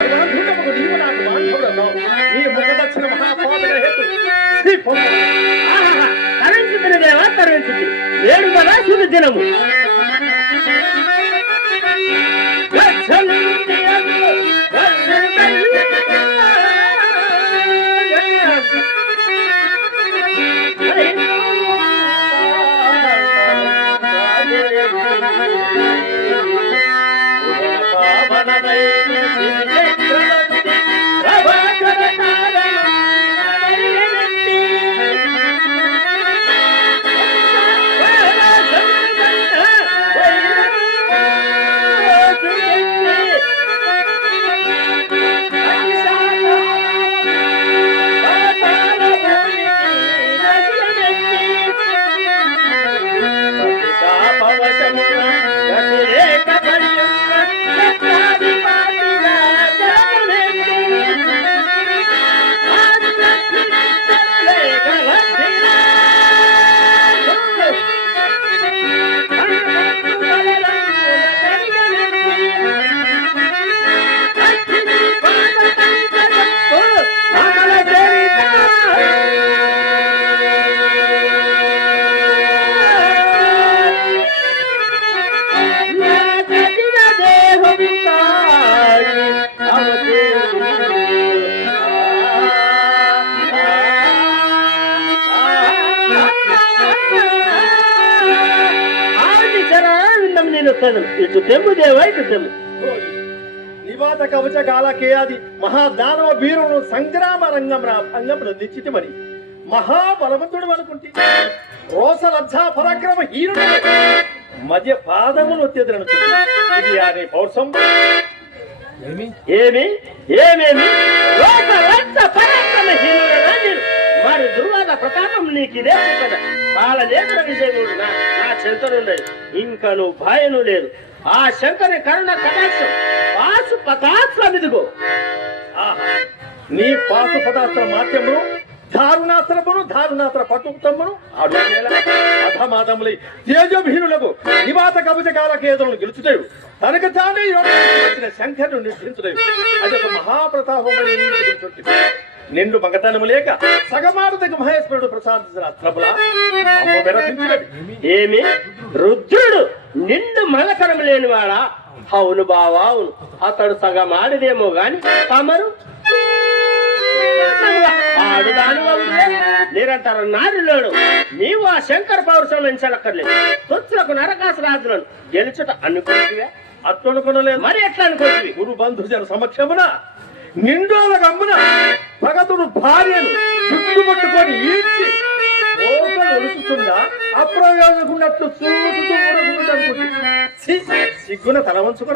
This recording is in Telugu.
నీవు నాకు బాంధవుడన్నావు. నీ ముఖదక్షిణ మహాపాదన హేతు శ్రీ తరించుకుని దేవా తరించుకు వేడు కదా శుభ దినము. ఇటు తెమ్ము దేవా ఇటు తెమ్ము. నివాత కవచ కాలకేయాది మహాదానవ వీరును సంగ్రామ రంగం భంగం నిశ్చితి మరి మహాబలవంతుడు అనుకుంటే రోస లజ్జా పరాక్రమ హీరుడు మధ్య పాదములు వచ్చేదను ఇది ఆమె పౌరుషం. ఏమి ఏమేమి రోస లజ్జ పరాక్రమ హీరుడనా నేను మరి దుర్వాద ప్రతాపం నీకు ఇదే కదా. వాళ్ళ లేఖన విజయముడు నా చెంతనుండదు. ఇంకా నువ్వు భయను లేదు. ఆ శంకరి కరుణ కటాక్షం పాసు పదాస్త్రమిదిగో. నీ పాసు పదాస్త్ర మాధ్యమును దారుణాస్త్ర పట్టుతమ్మును అధమాదములై తేజభీనులకు నివాత కవచ కాలకేతులను గెలుచుతాడు. తనకు తానే వచ్చిన శంకరుడు నిర్ధించుతాడు. అది ఒక మహాప్రతాపమని నిండు మగతనము లేక సగమారుదకు మహేశ్వరుడు ప్రసాదించిన అస్త్రముల ఏమి రుద్రుడు నిండు మగతనము లేనివాడా? అవును బావా అవును. అతడు సగమాడిదేమో గాని తమరు ఆడుదాను నిరంతర నారిలోడు. నీవు ఆ శంకర పౌరుషం ఎంచలక్కర్లేదు. తుత్రకు నరకాసు రాజులను గెలుచుట అనుకుంటువే? అట్లనుకునలేదు. మరి ఎట్లా అనుకుంటువి? గురు బంధుజన సమక్షమున నిండోల గమ్మున భగతుడు భార్యను చుట్టుపట్టుకొని ఈడ్చి ఒలుచుతుండా అప్రయోజకున్నట్లు చూసుకుంటూ సిగ్గున తల వంచుకొని